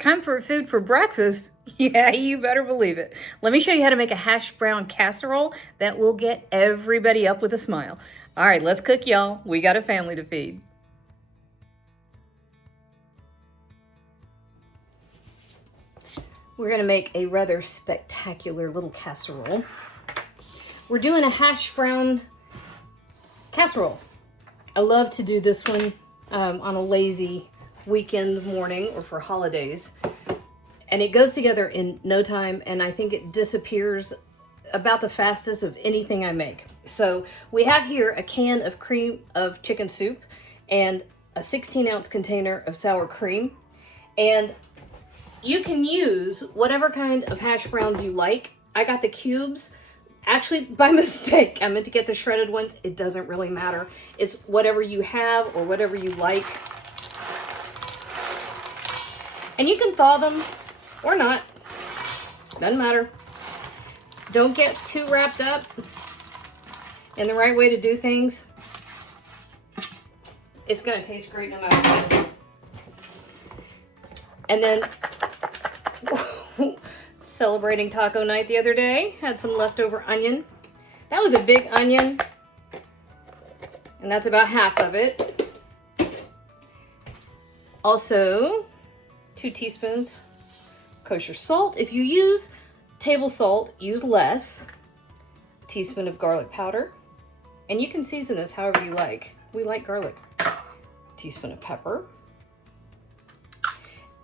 Comfort food for breakfast? Yeah, you better believe it. Let me show you how to make a hash brown casserole that will get everybody up with a smile. All right, let's cook, y'all. We got a family to feed. We're gonna make a rather spectacular little casserole. We're doing a hash brown casserole. I love to do this one on a lazy weekend morning or for holidays. And it goes together in no time, and I think it disappears about the fastest of anything I make. So we have here a can of cream of chicken soup and a 16-ounce container of sour cream. And you can use whatever kind of hash browns you like. I got the cubes. Actually, by mistake, I meant to get the shredded ones. It doesn't really matter. It's whatever you have or whatever you like. And you can thaw them or not. Doesn't matter. Don't get too wrapped up in the right way to do things. It's going to taste great no matter what. And then celebrating taco night the other day, had some leftover onion. That was a big onion, and that's about half of it. Also, 2 teaspoons kosher salt. If you use table salt, use less. A teaspoon of garlic powder, and you can season this however you like. We like garlic. A teaspoon of pepper,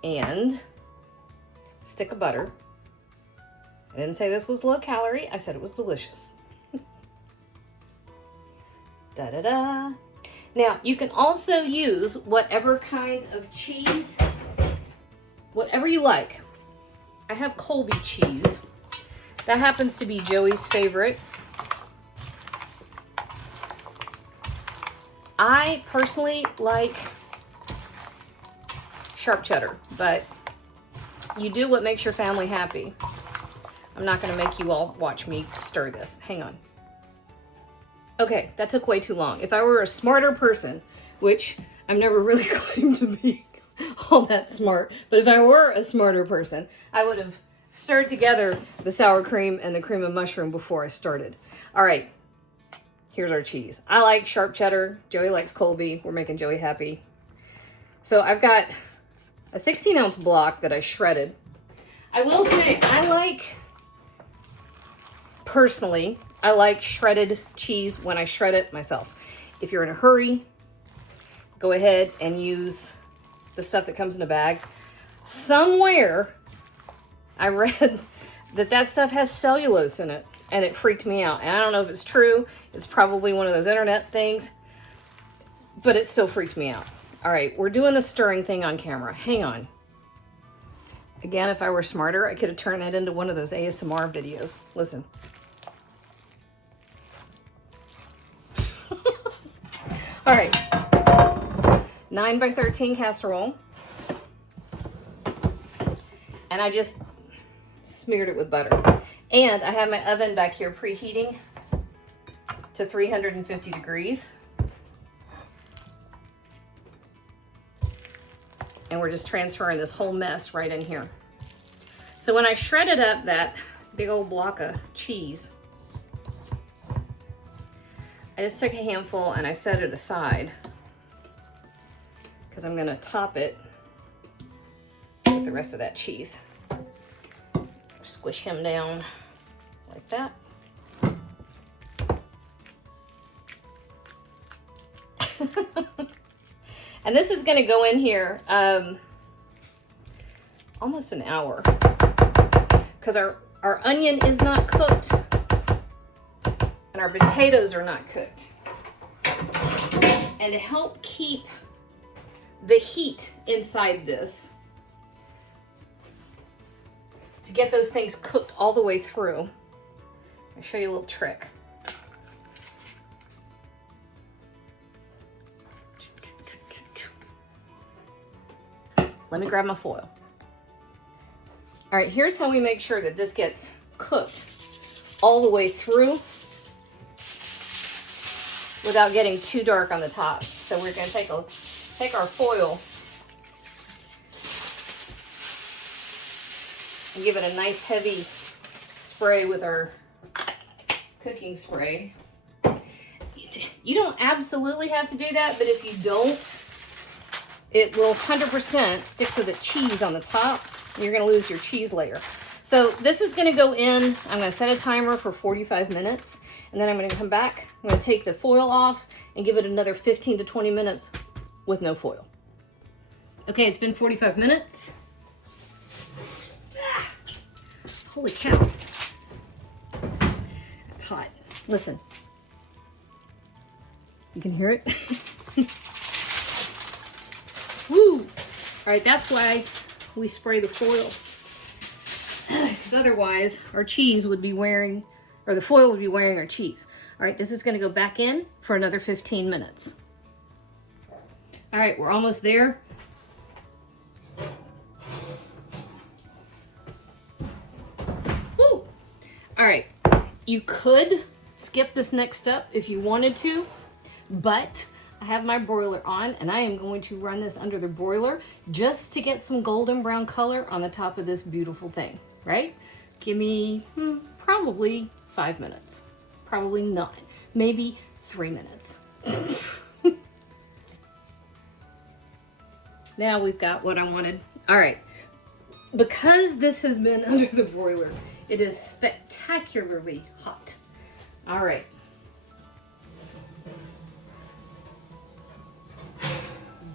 and a stick of butter. I didn't say this was low calorie. I said it was delicious. Da-da-da. Now, you can also use whatever kind of cheese, whatever you like. I have Colby cheese. That happens to be Joey's favorite. I personally like sharp cheddar, but you do what makes your family happy. I'm not going to make you all watch me stir this. Hang on. Okay, that took way too long. If I were a smarter person, which I've never really claimed to be all that smart, but if I were a smarter person, I would have stirred together the sour cream and the cream of mushroom before I started. All right, here's our cheese. I like sharp cheddar. Joey likes Colby. We're making Joey happy. So I've got a 16-ounce block that I shredded. I will say, personally, I like shredded cheese when I shred it myself. If you're in a hurry, go ahead and use the stuff that comes in a bag. Somewhere, I read that stuff has cellulose in it, and it freaked me out. And I don't know if it's true. It's probably one of those internet things, but it still freaked me out. All right, we're doing the stirring thing on camera. Hang on. Again, if I were smarter, I could have turned that into one of those ASMR videos. Listen. All right, 9 by 13 casserole. And I just smeared it with butter. And I have my oven back here preheating to 350 degrees. And we're just transferring this whole mess right in here. So when I shredded up that big old block of cheese, I just took a handful and I set it aside because I'm gonna top it with the rest of that cheese. Squish him down like that. And this is gonna go in here almost an hour because our onion is not cooked. And our potatoes are not cooked. And to help keep the heat inside this, to get those things cooked all the way through, I'll show you a little trick. Let me grab my foil. All right, here's how we make sure that this gets cooked all the way through without getting too dark on the top. So we're going to take our foil and give it a nice heavy spray with our cooking spray. You don't absolutely have to do that, but if you don't, it will 100% stick to the cheese on the top. And you're going to lose your cheese layer. So this is going to go in. I'm going to set a timer for 45 minutes, and then I'm going to come back. I'm going to take the foil off and give it another 15 to 20 minutes with no foil. Okay, it's been 45 minutes. Ah, holy cow. It's hot. Listen. You can hear it? Woo! All right, that's why we spray the foil. Because otherwise, our cheese would be wearing, or the foil would be wearing our cheese. All right, this is going to go back in for another 15 minutes. All right, we're almost there. Woo! All right, you could skip this next step if you wanted to, but I have my broiler on and I am going to run this under the broiler just to get some golden brown color on the top of this beautiful thing, right? Give me probably 5 minutes. Probably not. Maybe 3 minutes. Now we've got what I wanted. All right. Because this has been under the broiler, it is spectacularly hot. All right.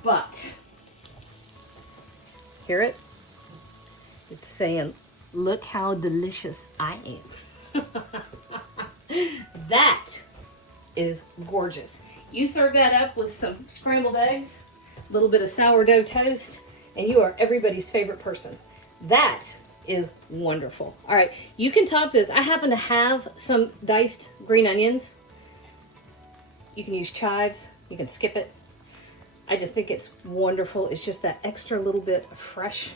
But, hear it? It's saying, look how delicious I am. That is gorgeous. You serve that up with some scrambled eggs, a little bit of sourdough toast, and you are everybody's favorite person. That is wonderful. All right, you can top this. I happen to have some diced green onions. You can use chives. You can skip it. I just think it's wonderful. It's just that extra little bit of fresh.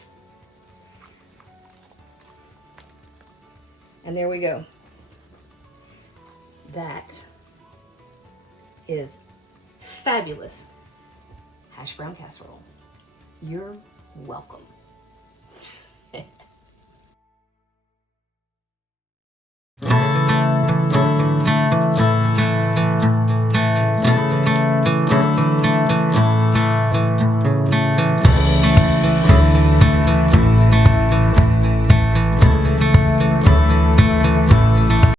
And there we go. That is fabulous hash brown casserole. You're welcome.